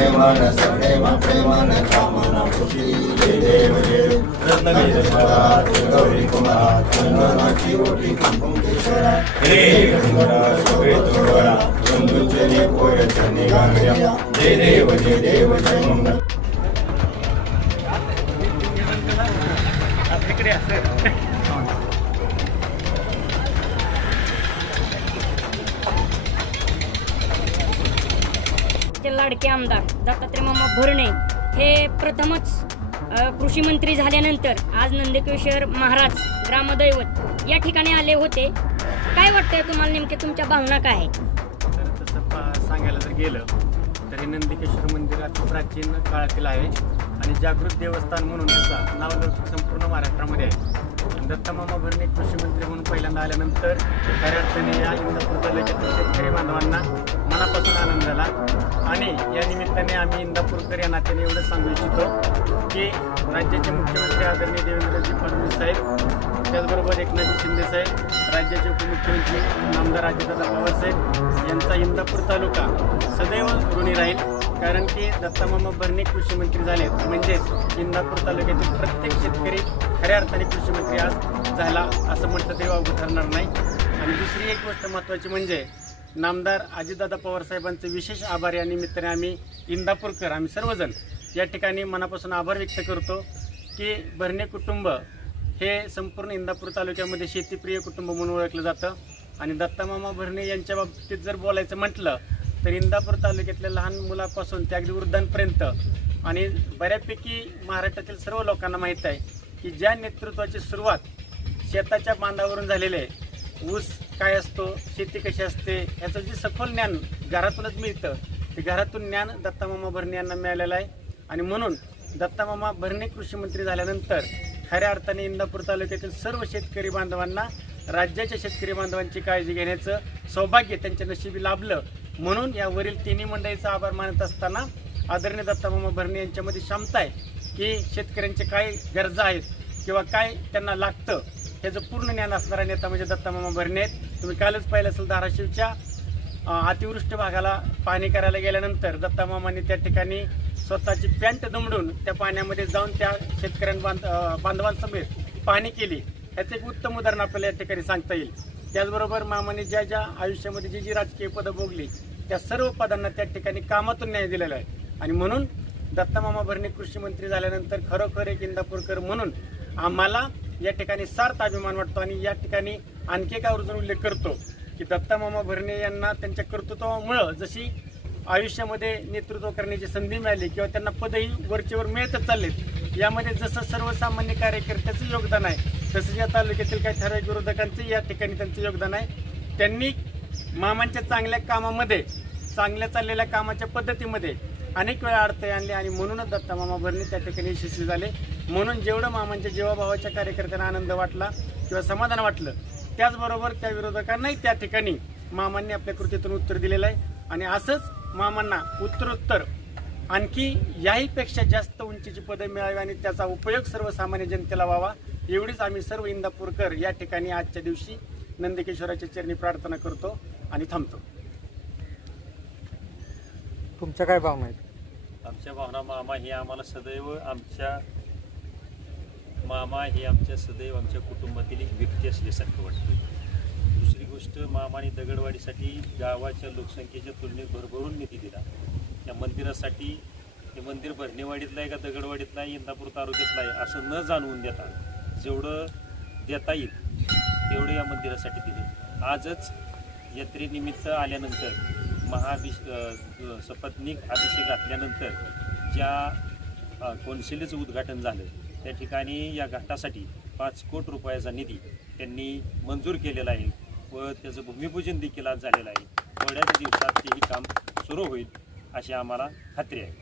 प्रेमान सदैव प्रेमान कामना खुशी जय देव देव रत्नवेदरा गौरी कुमार चंदनाची ओटी कुंकुमेश्वरा हे गंगरा श्वेतोरा बंधुजने पोयचने गांग्या जय देव जय मंगल लाडके आमदार दत्तात्रय मामा भरणे हे प्रथमच कृषी मंत्री झाल्यानंतर आज नंदकिशोर महाराज ग्रामदैवत या ठिकाणी आले होते। काय वाटतंय तुम्हाला, नेमके तुमच्या भावना काय आहेत? तर तसं सांगायला जर गेलं तर हे नंदकिशोर मंदिर अति प्राचीन काळातील आहे आणि जागृत देवस्थान म्हणून त्याचा नावलौकिक संपूर्ण महाराष्ट्रामध्ये आहे। दत्तामामा भरणे कृषी मंत्री म्हणून पहिल्यांदा आल्यानंतर खऱ्या अर्थाने या इंदापूर तालुक्यातील शेतकरी बांधवांना मनापासून आनंद झाला आणि या निमित्ताने आम्ही इंदापूरकर या नात्याने एवढं सांगू इच्छितो की राज्याचे मुख्यमंत्री आदरणीय देवेंद्रजी फडणवीस साहेब, त्याचबरोबर एकनाथजी शिंदे साहेब, राज्याचे उपमुख्यमंत्री आमदार अजितदादा पवार साहेब यांचा इंदापूर तालुका सदैव ऋणी राहील। कारण की दत्तामामा भरणे कृषी मंत्री झालेत म्हणजेच इंदापूर तालुक्यातील प्रत्येक शेतकरी खऱ्या अर्थाने कृषी मंत्री आज झाला असं म्हटलं तरी वावगं ठरणार नाही। आणि दुसरी एक गोष्ट महत्त्वाची म्हणजे नामदार अजितदादा पवार साहेबांचे विशेष आभार या निमित्ताने आम्ही इंदापूरकर आम्ही सर्वजण या ठिकाणी मनापासून आभार व्यक्त करतो की भरणे कुटुंब हे संपूर्ण इंदापूर तालुक्यामध्ये शेतीप्रिय कुटुंब म्हणून ओळखलं जातं। आणि दत्तामामा भरणे यांच्या बाबतीत जर बोलायचं म्हटलं तर इंदापूर तालुक्यातल्या लहान मुलापासून ते अगदी वृद्धांपर्यंत आणि बऱ्यापैकी महाराष्ट्रातील सर्व लोकांना माहीत आहे की ज्या नेतृत्वाची सुरुवात शेताच्या बांधावरून झालेली आहे, ऊस काय असतो, शेती कशी असते याचं जे सखोल ज्ञान घरातूनच मिळतं ते घरातून ज्ञान दत्तामामा भरणे यांना मिळालेलं आहे। आणि म्हणून दत्तामामा भरणे कृषी मंत्री झाल्यानंतर खऱ्या अर्थाने इंदापूर तालुक्यातील सर्व शेतकरी बांधवांना राज्याच्या शेतकरी बांधवांची काळजी घेण्याचं सौभाग्य त्यांच्या नशिबी लाभलं। म्हणून यावरील तिन्ही मंडळीचा आभार मानत असताना आदरणीय दत्तामामा भरणे यांच्यामध्ये क्षमता आहे की शेतकऱ्यांचे काय गरजा आहेत किंवा काय त्यांना लागतं याचं पूर्ण ज्ञान असणारा नेता म्हणजे दत्तामामा भरणे आहेत। तुम्ही कालच पाहिलं असेल धाराशिवच्या अतिवृष्टी भागाला पाहणी करायला गेल्यानंतर दत्तामामांनी त्या ठिकाणी स्वतःची पॅन्ट दमडून त्या पाण्यामध्ये जाऊन त्या बांधवांसमेत पाहणी केली। याचं एक उत्तम उदाहरण आपल्याला या ठिकाणी सांगता येईल। त्याचबरोबर मामाने ज्या ज्या आयुष्यामध्ये जी राजकीय पदं भोगली त्या सर्व पदांना त्या ठिकाणी कामातून न्याय दिलेला आहे। आणि म्हणून दत्तामामा भरणे कृषी मंत्री झाल्यानंतर खरोखर एक इंदापूरकर म्हणून आम्हाला या ठिकाणी सार्थ अभिमान वाटतो। आणि या ठिकाणी आणखी एक आवर्जून उल्लेख करतो की दत्तामामा भरणे यांना त्यांच्या कर्तृत्वामुळं जशी आयुष्यामध्ये नेतृत्व करण्याची संधी मिळाली किंवा त्यांना पदही वरचेवर मिळतच चाललेत, यामध्ये जसं सर्वसामान्य कार्यकर्त्याचं योगदान आहे तसंच या तालुक्यातील काही ठराविक विरोधकांचं या ठिकाणी त्यांचं योगदान आहे। त्यांनी मामांच्या चांगल्या कामामध्ये, चांगल्या चाललेल्या कामाच्या पद्धतीमध्ये अनेक वेळा अडथळे आणले आणि म्हणूनच दत्तामामा भरणे त्या ठिकाणी यशस्वी झाले। म्हणून जेवढं मामांच्या जीवाभावाच्या कार्यकर्त्यांना आनंद वाटला किंवा समाधान वाटलं त्याचबरोबर त्या विरोधकांनाही त्या ठिकाणी मामांनी आपल्या कृतीतून उत्तर दिलेलं आहे। आणि असंच मामांना उत्तरोत्तर आणखी याहीपेक्षा जास्त उंचीची पदं मिळावी आणि त्याचा उपयोग सर्वसामान्य जनतेला व्हावा एवढीच आम्ही सर्व इंदापूरकर या ठिकाणी आजच्या दिवशी नंदकिशोराच्या चरणी प्रार्थना करतो आणि थांबतो। तुमच्या काय भावना आहेत? आमच्या भावना मामा ही आम्हाला सदैव आमच्या कुटुंबातील एक व्यक्ती असल्यासारखं वाटतं। दुसरी गोष्ट, मामाने दगडवाडीसाठी गावाच्या लोकसंख्येच्या तुलनेत भरभरून निधी दिला। त्या मंदिरासाठी हे मंदिर भरणेवाडीतलं आहे का दगडवाडीतलं आहे, इंदापूर तालुक्यातलं आहे असं न जाणवून देता जेवढं देता येईल तेवढे या मंदिरासाठी दिले। आजच यात्रेनिमित्त आल्यानंतर सपत्नीक अभिषेक घातल्यानंतर ज्या कौन्सिलचं उद्घाटन झालं त्या ठिकाणी या घाटासाठी 5 कोटी रुपयाचा निधी त्यांनी मंजूर केलेला आहे व त्याचं भूमिपूजन देखील आज झालेलं आहे। थोड्याच दिवसात तेही काम सुरू होईल अशी आम्हाला खात्री आहे।